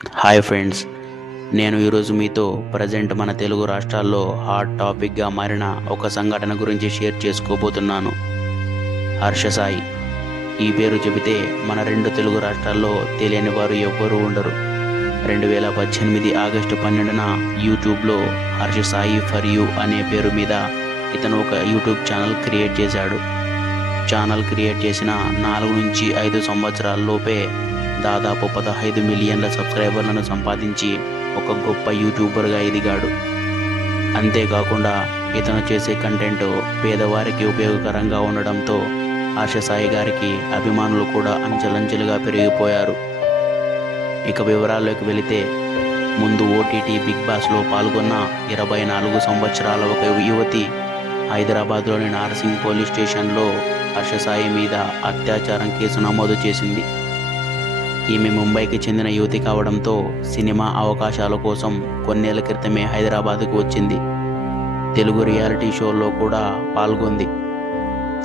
Hi friends, నేను ఈరోజు మీతో ప్రజెంట్ మన తెలుగు రాష్ట్రాల్లో హాట్ టాపిక్గా మారిన ఒక సంఘటన గురించి షేర్ చేసుకోబోతున్నాను. హర్ష సాయి ఈ పేరు చెబితే మన రెండు తెలుగు రాష్ట్రాల్లో తెలియని వారు ఎవ్వరూ ఉండరు. 2018 ఆగస్టు 12న యూట్యూబ్లో హర్ష సాయి ఫర్ యూ అనే పేరు మీద ఇతను ఒక యూట్యూబ్ ఛానల్ క్రియేట్ చేశాడు. ఛానల్ క్రియేట్ చేసిన 4 నుంచి 5 సంవత్సరాల్లోపే దాదాపు 15 మిలియన్ల సబ్స్క్రైబర్లను సంపాదించి ఒక గొప్ప యూట్యూబర్గా ఎదిగాడు. అంతేకాకుండా ఇతను చేసే కంటెంట్ పేదవారికి ఉపయోగకరంగా ఉండడంతో హర్ష సాయి గారికి అభిమానులు కూడా అంచెలంచెలుగా పెరిగిపోయారు. ఇక వివరాల్లోకి వెళితే, ముందు ఓటీటీ బిగ్ బాస్లో పాల్గొన్న 24 సంవత్సరాల ఒక యువతి హైదరాబాద్లోని నార్సింగ్ పోలీస్ స్టేషన్లో హర్ష సాయి మీద అత్యాచారం కేసు నమోదు చేసింది. ఈమె ముంబైకి చెందిన యువతి కావడంతో సినిమా అవకాశాల కోసం కొన్నేళ్ల క్రితమే హైదరాబాద్కు వచ్చింది. తెలుగు రియాలిటీ షోల్లో కూడా పాల్గొంది.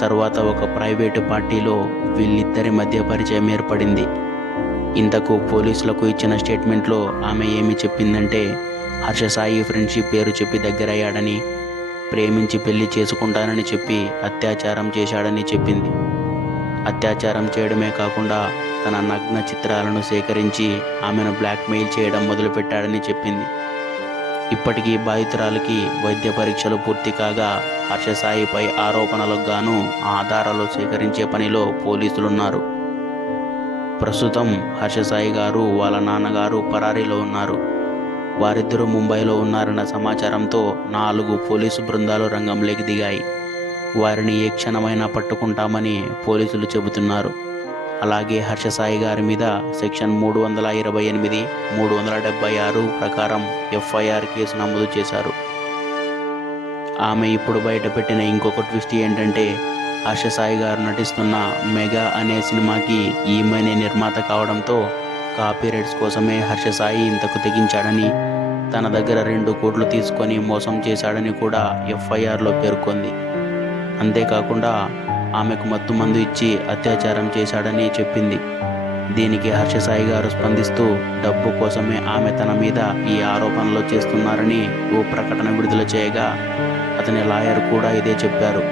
తరువాత ఒక ప్రైవేటు పార్టీలో వీళ్ళిద్దరి మధ్య పరిచయం ఏర్పడింది. ఇంతకు పోలీసులకు ఇచ్చిన స్టేట్మెంట్లో ఆమె ఏమి చెప్పిందంటే, హర్ష సాయి ఫ్రెండ్షిప్ పేరు చెప్పి దగ్గరయ్యాడని, ప్రేమించి పెళ్లి చేసుకుంటానని చెప్పి అత్యాచారం చేశాడని చెప్పింది. అత్యాచారం చేయడమే కాకుండా తన నగ్న చిత్రాలను సేకరించి ఆమెను బ్లాక్మెయిల్ చేయడం మొదలుపెట్టాడని చెప్పింది. ఇప్పటికీ బాధితురాలికి వైద్య పరీక్షలు పూర్తి కాగా హర్ష సాయిపై ఆరోపణలకు గాను ఆధారాలు సేకరించే పనిలో పోలీసులున్నారు. ప్రస్తుతం హర్ష సాయి గారు వాళ్ళ నాన్నగారు పరారీలో ఉన్నారు. వారిద్దరూ ముంబైలో ఉన్నారన్న సమాచారంతో 4 పోలీసు బృందాలు రంగంలోకి దిగాయి. వారిని ఏ క్షణమైనా పట్టుకుంటామని పోలీసులు చెబుతున్నారు. అలాగే హర్ష సాయి గారి మీద సెక్షన్ 328, 376 ప్రకారం ఎఫ్ఐఆర్ కేసు నమోదు చేశారు. ఆమె ఇప్పుడు బయటపెట్టిన ఇంకొక ట్విస్ట్ ఏంటంటే, హర్ష సాయి గారు నటిస్తున్న మెగా అనే సినిమాకి ఈమెనే నిర్మాత కావడంతో కాపీరైట్స్ కోసమే హర్ష సాయి ఇంతకు తెగించాడని, తన దగ్గర 2 కోట్లు తీసుకొని మోసం చేశాడని కూడా ఎఫ్ఐఆర్లో పేర్కొంది. అంతేకాకుండా ఆమెకు మత్తు మందు ఇచ్చి అత్యాచారం చేశాడని చెప్పింది. దీనికి హర్ష సాయి గారు స్పందిస్తూ డబ్బు కోసమే ఆమె తన మీద ఈ ఆరోపణలు చేస్తున్నారని ఓ ప్రకటన విడుదల చేయగా, అతని లాయర్ కూడా ఇదే చెప్పారు.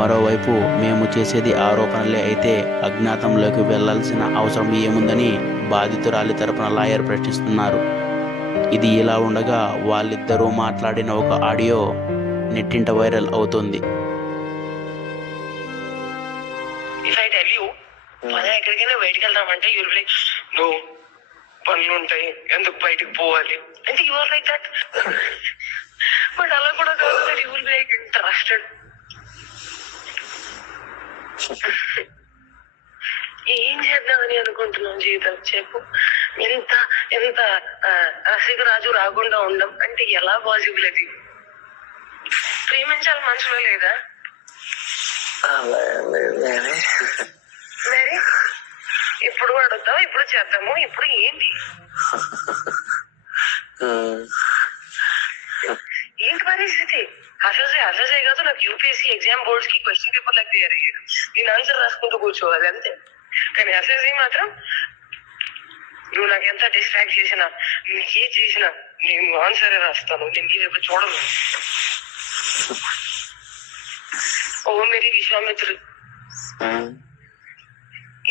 మరోవైపు మేము చేసేది ఆరోపణలే అయితే అజ్ఞాతంలోకి వెళ్లాల్సిన అవసరం ఏముందని బాధితురాలి తరపున లాయర్ ప్రశ్నిస్తున్నారు. ఇది ఇలా ఉండగా వాళ్ళిద్దరూ మాట్లాడిన ఒక ఆడియో నెట్టింట వైరల్ అవుతుంది. మనం ఎక్కడికైనా బయటకు వెళ్దామంటే యూర్ లైక్ నో, పనులు ఉంటాయి, ఎందుకు బయటకు పోవాలి అంటే యువర్ లైక్ దట్. బట్ అలా కూడా కాదు, you will be like interested. ఏం చేద్దామని అనుకుంటున్నాం జీవితం చెప్పు. ఎంత ఎంత రసికరాజు రాకుండా ఉండం అంటే ఎలా పాసిబుల్? అది ప్రేమించాలి మనసులో లేదా? మరి ఇప్పుడు అడుగుతావు, ఇప్పుడు చేద్దాము, ఇప్పుడు ఏంటి ఏంటి పరిస్థితి? హర్ష కాదు, నాకు యూపీఎస్సీ ఎగ్జామ్ బోర్డ్స్ కి క్వశ్చన్ పేపర్ లాగా తయారయ్యారు. నేను ఆన్సర్ రాసుకుంటూ కూర్చోవాలి అంతే. కానీ హర్ష మాత్రం నువ్వు నాకు ఎంత డిస్ట్రాక్ట్ చేసినా, నీకు ఏం చేసినా నేను ఆన్సరే రాస్తాను, నేను నీ వైపు చూడను. ఓ మేరీ విశ్వామిత్రు,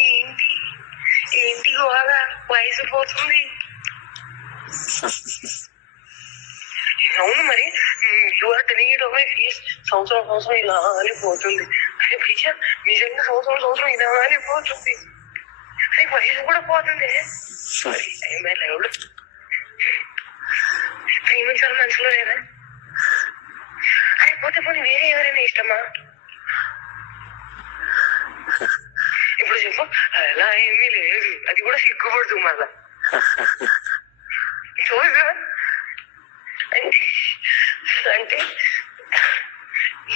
ఏంటి ఏంటి బాగా వయసు పోతుంది. అవును మరి, సంవత్సరం ఇలానే పోతుంది. అరే భయ్యా, నిజంగా సంవత్సరం ఇలానే పోతుంది. అరే వయసు కూడా పోతుంది. సారీ, ప్రేమించాలి మనసులో లేదా? అరే పోతే పోనీ వేరే ఎవరైనా ఇష్టమా? ఇప్పుడు చెప్పు. అలా ఏమీ లేదు, అది కూడా సిగ్గుపడుతుంది మళ్ళా. చూడగా అంటే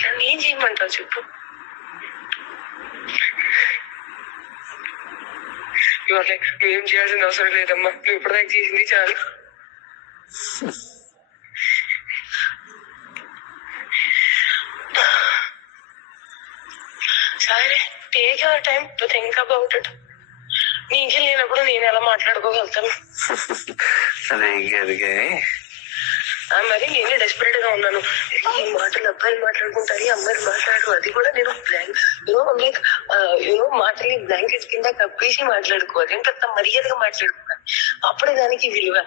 నన్ను ఏం చేయమంటావు చెప్పు. నువ్వేం చేయాల్సిన అవసరం లేదమ్మా, నువ్వు ఇప్పటిదాకా చేసింది చాలు. సరే, take your time to think about it. నీ ఇంట్లో లేనప్పుడు నేను ఎలా మాట్లాడుకోగలుగుతాను? అదే ఇంకేది మరి నేనే డెస్పరేట్ గా ఉన్నాను. ఈ మాటలు అబ్బాయిలు మాట్లాడుకుంటారు, అమ్మాయిలు మాట్లాడరు. అది కూడా నేను బ్లాంక్ లైక్ మాటలు బ్లాంకెట్ కింద కప్పేసి మాట్లాడుకోవాలి. ఎంత మర్యాదగా మాట్లాడుకోవాలి. అప్పుడే దానికి విలువ.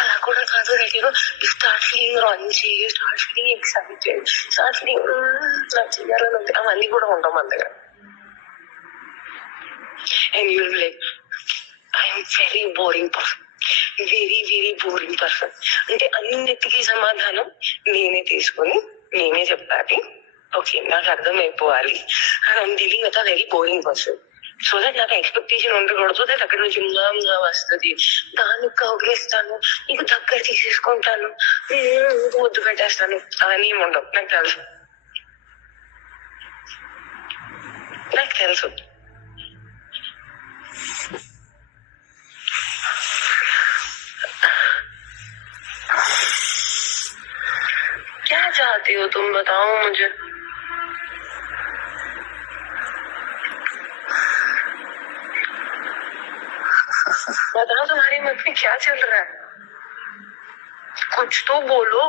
అలా కూడా కాదు. స్టార్ట్ ఫీలింగ్ రాంచి, start feeling excited, start feeling నాకు చేయాలని ఉంది. అవన్నీ కూడా ఉంటాం మన దగ్గర. And you like I'm very boring person, very very boring person. అంటే అన్నిటికీ సమాధానం నేనే తీసుకొని నేనే చెప్పాలి. ఓకే, నాకు అర్థమైపోవాలి. And I'm dealing with a very boring person. So that నాకు ఎక్స్పెక్టేషన్ ఉండకూడదు. దట్ అక్కడ నుంచి వస్తుంది, దాన్ని కౌగిలిస్తాను, నీకు దగ్గర తీసేసుకుంటాను, ముద్దు పెట్టేస్తాను. అవన్నీ ఏమి ఉండవు. నాకు తెలుసు. क्या चाहती हो तुम, बताओ मुझे. बताओ तुम्हारी मन में क्या चल रहा है, कुछ तो बोलो.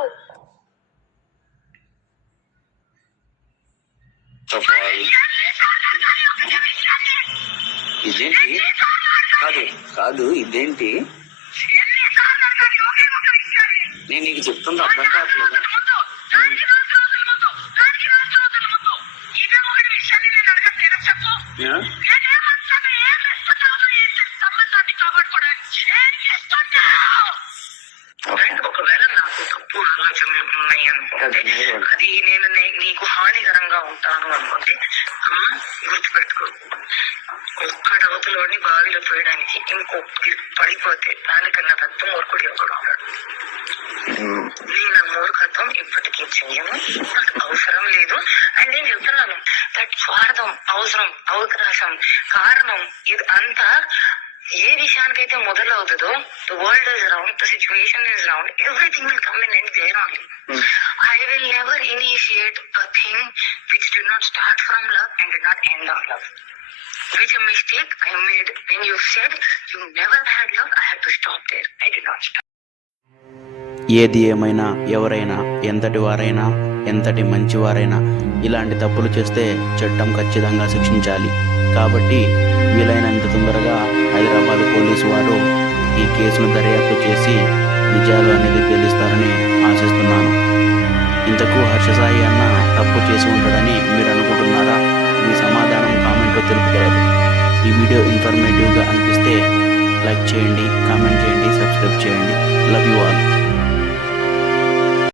ఇదేంటి? కాదు కాదు ఇదేంటి? నేను నీకు చెప్తుంది అర్థం కావట్లేదు. ఒకవేళ నాకు తప్పు ఆలోచనలు ఉన్నాయి అనుకుంటే, అది నేను నీకు హానికరంగా ఉంటాను అనుకుంటే గుర్తుపెట్టుకో, ఒక్కడు అవతలోని బావిలో పోయడానికి ఇంకొకటి పడిపోతే దానికన్నా పెద్ద మూర్ఖుడు ఒకడు ఉంటాడు. నేను ఆ మూర్ఖత్వం ఇప్పటికీ చెయ్యను, నాకు అవసరం లేదు. అండ్ నేను చెప్తున్నాను, దట్ స్వార్థం, అవసరం, అవకాశం, కారణం ఇది అంతా ఏ విషయానికైతే మొదలవుతుందో, the world is round, the situation is round, everything will come in and there only. I will never initiate a thing which did not start from love and did not end on love. Which a mistake I made when you said you never had love. I had to stop there. I did not stop. ఏది ఏమైనా, ఎవరైనా, ఎంతటి వారైనా, ఎంతటి మంచివారైనా ఇలాంటి తప్పులు చేస్తే చట్టం ఖచ్చితంగా శిక్షించాలి. కాబట్టి వీలైనంత తొందరగా హైదరాబాద్ పోలీసు వారు ఈ కేసును దర్యాప్తు చేసి నిజాలు అనేది తేలిస్తారని ఆశిస్తున్నాను. ఇంతకు హర్షసాయి అన్న తప్పు చేసి ఉంటాడని మీరు అనుకుంటున్నారా? మీ సమాధానం కామెంట్లో తెలుపుగలరు. ఈ వీడియో ఇన్ఫర్మేటివ్గా అనిపిస్తే లైక్ చేయండి, కామెంట్ చేయండి, సబ్స్క్రైబ్ చేయండి. Love you all.